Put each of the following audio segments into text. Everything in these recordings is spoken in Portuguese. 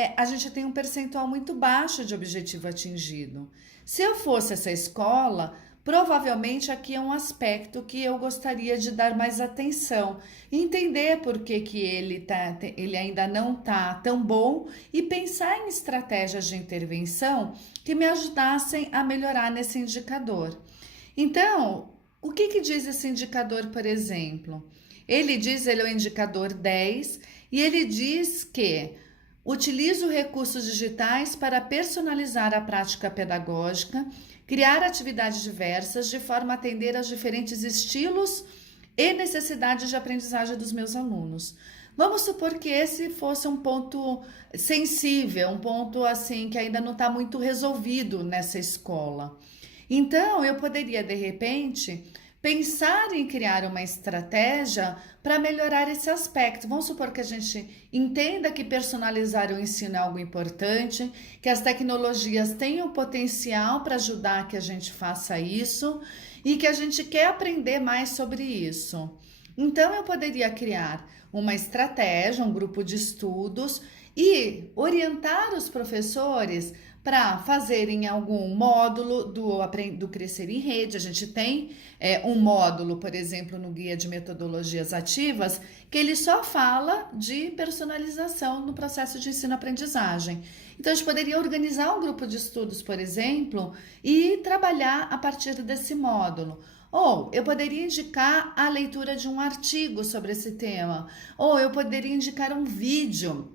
a gente tem um percentual muito baixo de objetivo atingido. Se eu fosse essa escola, provavelmente aqui é um aspecto que eu gostaria de dar mais atenção, entender por que, que ele ainda não está tão bom e pensar em estratégias de intervenção que me ajudassem a melhorar nesse indicador. Então, o que, que diz esse indicador, por exemplo? Ele é o indicador 10 e ele diz que utilizo recursos digitais para personalizar a prática pedagógica, criar atividades diversas de forma a atender aos diferentes estilos e necessidades de aprendizagem dos meus alunos. Vamos supor que esse fosse um ponto sensível, um ponto assim que ainda não está muito resolvido nessa escola. Então, eu poderia, de repente, pensar em criar uma estratégia para melhorar esse aspecto. Vamos supor que a gente entenda que personalizar o ensino é algo importante, que as tecnologias têm o potencial para ajudar que a gente faça isso e que a gente quer aprender mais sobre isso. Então, eu poderia criar uma estratégia, um grupo de estudos e orientar os professores para fazerem algum módulo do Crescer em Rede. A gente tem um módulo, por exemplo, no Guia de Metodologias Ativas, que ele só fala de personalização no processo de ensino-aprendizagem. Então, a gente poderia organizar um grupo de estudos, por exemplo, e trabalhar a partir desse módulo. Ou eu poderia indicar a leitura de um artigo sobre esse tema, ou eu poderia indicar um vídeo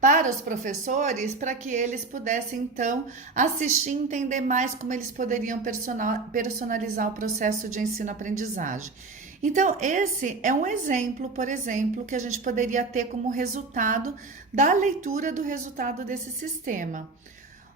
para os professores, para que eles pudessem então assistir e entender mais como eles poderiam personalizar o processo de ensino-aprendizagem. Então, esse é um exemplo, por exemplo, que a gente poderia ter como resultado da leitura do resultado desse sistema.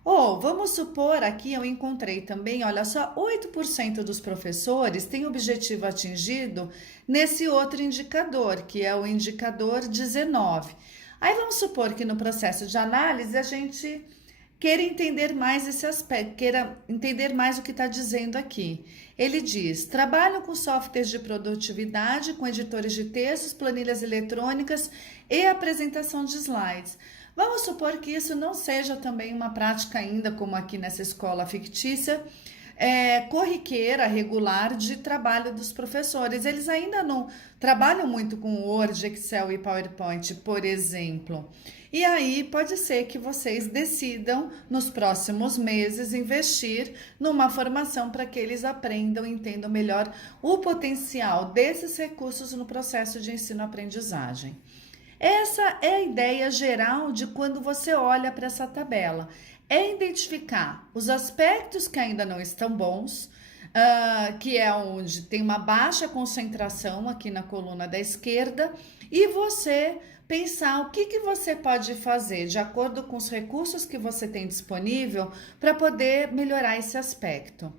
Ou, vamos supor, aqui eu encontrei também, olha só, 8% dos professores têm objetivo atingido nesse outro indicador, que é o indicador 19. Aí vamos supor que no processo de análise a gente queira entender mais esse aspecto, queira entender mais o que está dizendo aqui. Ele diz: trabalho com softwares de produtividade, com editores de textos, planilhas eletrônicas e apresentação de slides. Vamos supor que isso não seja também uma prática ainda, como aqui nessa escola fictícia, corriqueira, regular de trabalho dos professores. Eles ainda não trabalham muito com Word, Excel e PowerPoint, por exemplo. E aí pode ser que vocês decidam, nos próximos meses, investir numa formação para que eles aprendam e entendam melhor o potencial desses recursos no processo de ensino-aprendizagem. Essa é a ideia geral de quando você olha para essa tabela. É identificar os aspectos que ainda não estão bons, que é onde tem uma baixa concentração aqui na coluna da esquerda, e você pensar o que você pode fazer de acordo com os recursos que você tem disponível para poder melhorar esse aspecto.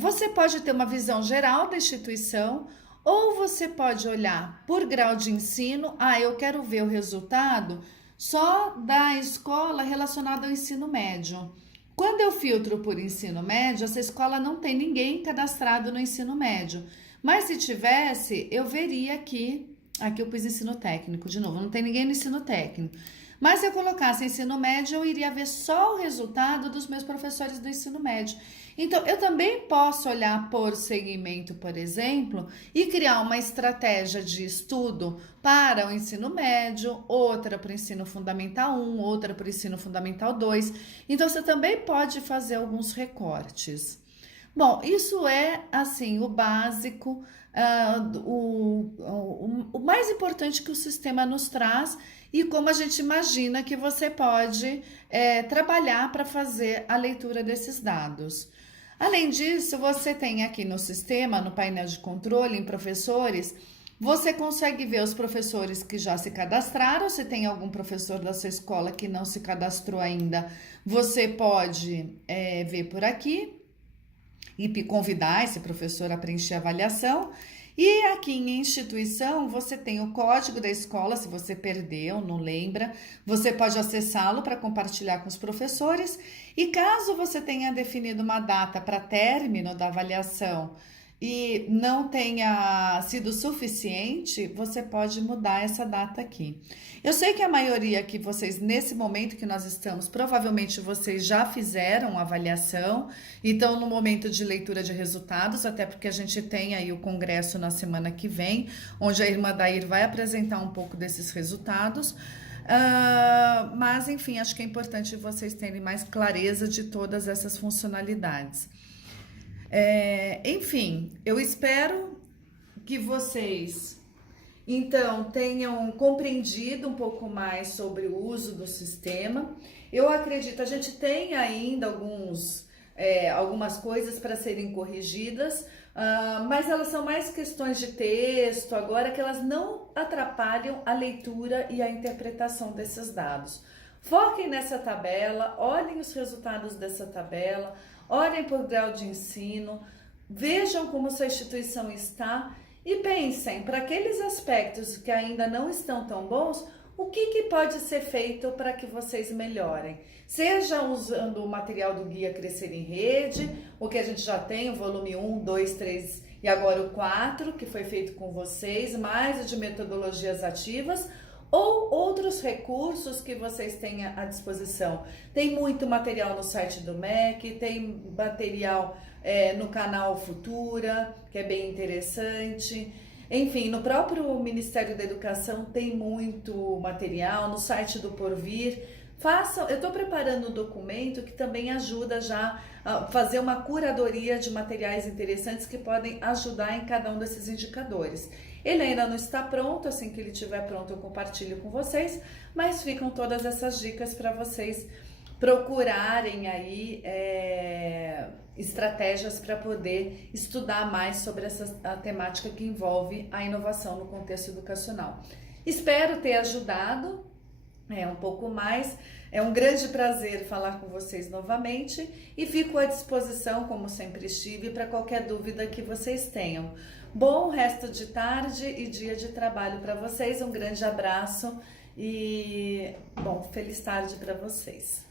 Você pode ter uma visão geral da instituição, ou você pode olhar por grau de ensino. Eu quero ver o resultado só da escola relacionada ao ensino médio. Quando eu filtro por ensino médio, essa escola não tem ninguém cadastrado no ensino médio. Mas se tivesse, eu veria aqui eu pus ensino técnico, de novo, não tem ninguém no ensino técnico. Mas se eu colocasse ensino médio, eu iria ver só o resultado dos meus professores do ensino médio. Então, eu também posso olhar por segmento, por exemplo, e criar uma estratégia de estudo para o ensino médio, outra para o ensino fundamental 1, outra para o ensino fundamental 2. Então, você também pode fazer alguns recortes. Bom, isso é, assim, o básico, o mais importante que o sistema nos traz e como a gente imagina que você pode trabalhar para fazer a leitura desses dados. Além disso, você tem aqui no sistema, no painel de controle, em professores, você consegue ver os professores que já se cadastraram. Se tem algum professor da sua escola que não se cadastrou ainda, você pode ver por aqui e convidar esse professor a preencher a avaliação. E aqui em instituição, você tem o código da escola. Se você perdeu, não lembra, você pode acessá-lo para compartilhar com os professores. E caso você tenha definido uma data para término da avaliação e não tenha sido suficiente, você pode mudar essa data aqui. Eu sei que a maioria que vocês, nesse momento que nós estamos, provavelmente vocês já fizeram a avaliação e estão no momento de leitura de resultados, até porque a gente tem aí o congresso na semana que vem, onde a irmã Dair vai apresentar um pouco desses resultados. Mas, enfim, acho que é importante vocês terem mais clareza de todas essas funcionalidades. Enfim, eu espero que vocês, então, tenham compreendido um pouco mais sobre o uso do sistema. Eu acredito, a gente tem ainda algumas coisas para serem corrigidas, mas elas são mais questões de texto agora que elas não atrapalham a leitura e a interpretação desses dados. Foquem nessa tabela, olhem os resultados dessa tabela, olhem por grau de ensino, vejam como sua instituição está e pensem, para aqueles aspectos que ainda não estão tão bons, o que pode ser feito para que vocês melhorem? Seja usando o material do Guia Crescer em Rede, o que a gente já tem, o volume 1, 2, 3 e agora o 4, que foi feito com vocês, mais o de metodologias ativas, ou outros recursos que vocês têm à disposição. Tem muito material no site do MEC, tem material no canal Futura, que é bem interessante. Enfim, no próprio Ministério da Educação tem muito material, no site do Porvir. Eu estou preparando um documento que também ajuda já a fazer uma curadoria de materiais interessantes que podem ajudar em cada um desses indicadores. Ele ainda não está pronto, assim que ele estiver pronto eu compartilho com vocês, mas ficam todas essas dicas para vocês procurarem aí estratégias para poder estudar mais sobre a temática que envolve a inovação no contexto educacional. Espero ter ajudado um pouco mais. É um grande prazer falar com vocês novamente e fico à disposição, como sempre estive, para qualquer dúvida que vocês tenham. Bom resto de tarde e dia de trabalho para vocês. Um grande abraço e, feliz tarde para vocês.